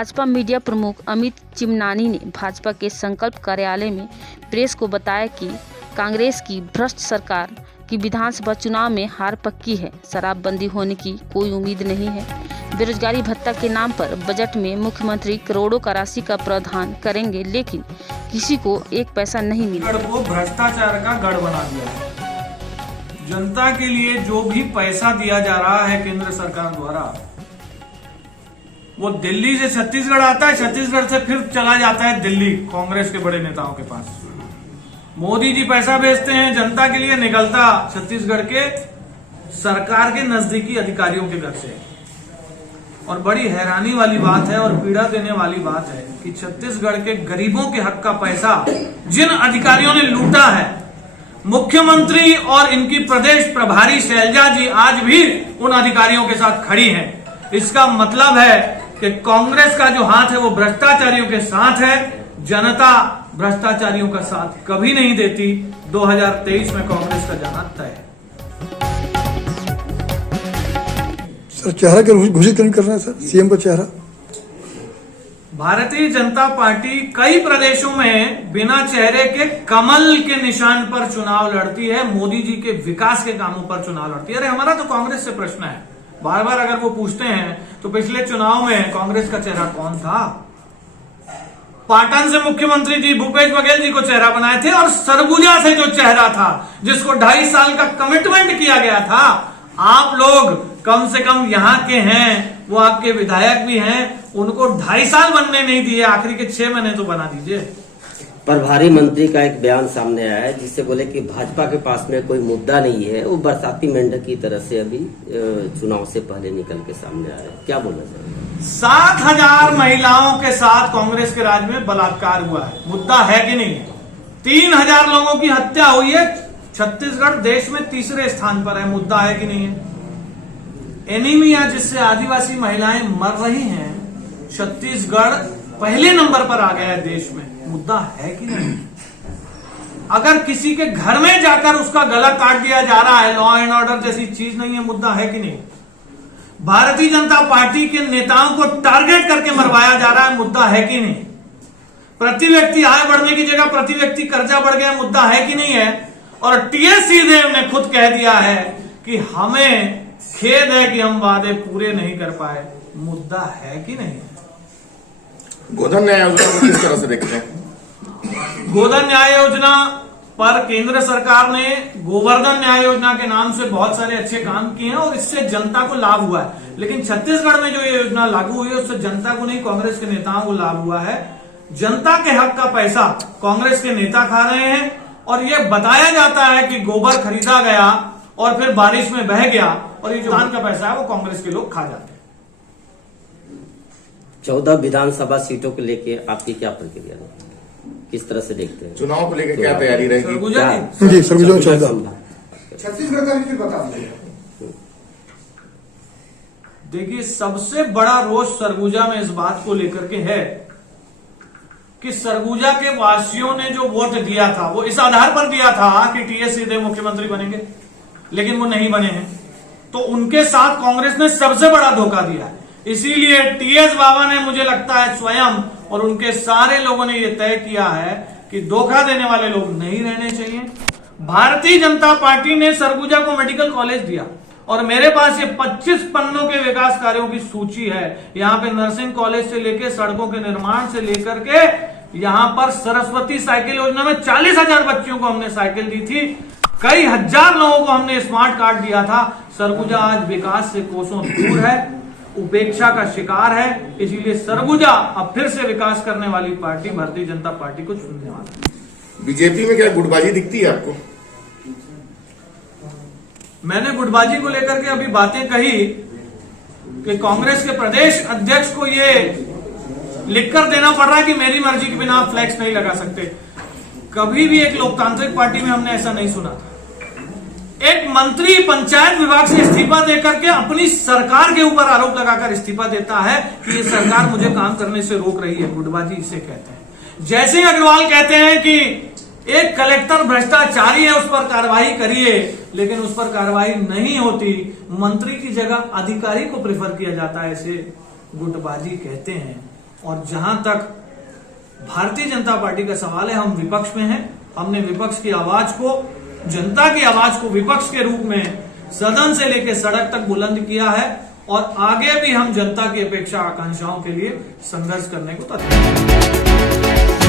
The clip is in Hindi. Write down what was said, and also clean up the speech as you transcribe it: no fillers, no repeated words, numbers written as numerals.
भाजपा मीडिया प्रमुख अमित चिमनानी ने भाजपा के संकल्प कार्यालय में प्रेस को बताया कि कांग्रेस की भ्रष्ट सरकार की विधानसभा चुनाव में हार पक्की है। शराबबंदी होने की कोई उम्मीद नहीं है। बेरोजगारी भत्ता के नाम पर बजट में मुख्यमंत्री करोड़ों का राशि का प्रावधान करेंगे, लेकिन किसी को एक पैसा नहीं मिला। वो भ्रष्टाचार का गढ़ बना दिया है। जनता के लिए जो भी पैसा दिया जा रहा है केंद्र सरकार द्वारा, वो दिल्ली से छत्तीसगढ़ आता है, छत्तीसगढ़ से फिर चला जाता है दिल्ली कांग्रेस के बड़े नेताओं के पास। मोदी जी पैसा भेजते हैं जनता के लिए, निकलता छत्तीसगढ़ के सरकार के नजदीकी अधिकारियों के घर से। और बड़ी हैरानी वाली बात है और पीड़ा देने वाली बात है कि छत्तीसगढ़ के गरीबों के हक का पैसा जिन अधिकारियों ने लूटा है, मुख्यमंत्री और इनकी प्रदेश प्रभारी शैलजा जी आज भी उन अधिकारियों के साथ खड़ी हैं। इसका मतलब है कि कांग्रेस का जो हाथ है वो भ्रष्टाचारियों के साथ है। जनता भ्रष्टाचारियों का साथ कभी नहीं देती। 2023 में कांग्रेस का जाना तय है। सर, चेहरा क्या घोषित कर रहे हैं सर, सीएम का चेहरा? भारतीय जनता पार्टी कई प्रदेशों में बिना चेहरे के कमल के निशान पर चुनाव लड़ती है, मोदी जी के विकास के कामों पर चुनाव लड़ती है। अरे हमारा तो कांग्रेस से प्रश्न है, बार बार अगर वो पूछते हैं तो पिछले चुनाव में कांग्रेस का चेहरा कौन था? पाटन से मुख्यमंत्री जी भूपेश बघेल जी को चेहरा बनाए थे, और सरगुजा से जो चेहरा था, जिसको 2.5 साल का कमिटमेंट किया गया था, आप लोग कम से कम यहाँ के हैं, वो आपके विधायक भी हैं, उनको 2.5 साल बनने नहीं दिए, आखिरी के 6 महीने तो बना दीजिए। प्रभारी मंत्री का एक बयान सामने आया है जिससे बोले कि भाजपा के पास में कोई मुद्दा नहीं है, वो बरसाती मेंढक की तरह से अभी चुनाव से पहले निकल के सामने आया है। क्या बोलना चाहिए? 7,000 महिलाओं के साथ कांग्रेस के राज में बलात्कार हुआ है, मुद्दा है कि नहीं है? 3,000 लोगों की हत्या हुई है, छत्तीसगढ़ देश में 3रे स्थान पर है, मुद्दा है कि नहीं है? एनीमिया जिससे आदिवासी महिलाएं मर रही हैं, छत्तीसगढ़ पहले नंबर पर आ गया है देश में, मुद्दा है कि नहीं? अगर किसी के घर में जाकर उसका गला काट दिया जा रहा है, लॉ एंड ऑर्डर जैसी चीज नहीं है, मुद्दा है कि नहीं? भारतीय जनता पार्टी के नेताओं को टारगेट करके मरवाया जा रहा है, मुद्दा है कि नहीं? प्रति व्यक्ति आय बढ़ने की जगह प्रति व्यक्ति कर्जा बढ़ गया, मुद्दा है कि नहीं है? और टीएस सिंहदेव ने खुद कह दिया है कि हमें खेद है कि हम वादे पूरे नहीं कर पाए, मुद्दा है कि नहीं? गोधन न्याय योजना को किस तरह से देखते हैं? गोधन न्याय योजना पर केंद्र सरकार ने गोवर्धन न्याय योजना के नाम से बहुत सारे अच्छे काम किए हैं और इससे जनता को लाभ हुआ है, लेकिन छत्तीसगढ़ में जो ये योजना लागू हुई है उससे जनता को नहीं, कांग्रेस के नेताओं को लाभ हुआ है। जनता के हक का पैसा कांग्रेस के नेता खा रहे हैं, और ये बताया जाता है कि गोबर खरीदा गया और फिर बारिश में बह गया, और ये जो धान का पैसा है वो कांग्रेस के लोग खा जाते हैं। 14 विधानसभा सीटों को लेके आपकी क्या प्रक्रिया है, किस तरह से देखते हैं? चुनाव को लेकर क्या तैयारी रहेगी? जी सरगुजा 14 छत्तीसगढ़ का भी बता दीजिए। देखिए, सबसे बड़ा रोष सरगुजा में इस बात को लेकर के है कि सरगुजा के वासियों ने जो वोट दिया था वो इस आधार पर दिया था कि टीएस सिंहदेव मुख्यमंत्री बनेंगे, लेकिन वो नहीं बने हैं। तो उनके साथ कांग्रेस ने सबसे बड़ा धोखा दिया है। इसीलिए टीएस बाबा ने, मुझे लगता है स्वयं और उनके सारे लोगों ने यह तय किया है कि धोखा देने वाले लोग नहीं रहने चाहिए। भारतीय जनता पार्टी ने सरगुजा को मेडिकल कॉलेज दिया, और मेरे पास ये 25 पन्नों के विकास कार्यों की सूची है। यहाँ पे नर्सिंग कॉलेज से लेकर सड़कों के निर्माण से लेकर के यहाँ पर सरस्वती साइकिल योजना में 40,000 बच्चियों को हमने साइकिल दी थी, कई हजार लोगों को हमने स्मार्ट कार्ड दिया था। सरगुजा आज विकास से कोसों दूर है, उपेक्षा का शिकार है। इसीलिए सरगुजा अब फिर से विकास करने वाली पार्टी भारतीय जनता पार्टी को चुनने वाला है। बीजेपी में क्या गुटबाजी दिखती है आपको? मैंने गुटबाजी को लेकर के अभी बातें कही कि कांग्रेस के प्रदेश अध्यक्ष को ये लिखकर देना पड़ रहा है कि मेरी मर्जी के बिना आप फ्लैक्स नहीं लगा सकते। कभी भी एक लोकतांत्रिक पार्टी में हमने ऐसा नहीं सुना था। एक मंत्री पंचायत विभाग से इस्तीफा देकर के अपनी सरकार के ऊपर आरोप लगाकर इस्तीफा देता है कि ये सरकार मुझे काम करने से रोक रही है। गुटबाजी इसे कहते हैं। जयसिंह अग्रवाल कहते हैं कि एक कलेक्टर भ्रष्टाचारी है, उस पर कार्रवाई करिए, लेकिन उस पर कार्रवाई नहीं होती। मंत्री की जगह अधिकारी को प्रेफर किया जाता है, इसे गुटबाजी कहते हैं। और जहां तक भारतीय जनता पार्टी का सवाल है, हम विपक्ष में हैं। हमने विपक्ष की आवाज को, जनता की आवाज को विपक्ष के रूप में सदन से लेकर सड़क तक बुलंद किया है और आगे भी हम जनता की अपेक्षा आकांक्षाओं के लिए संघर्ष करने को तत्पर हैं।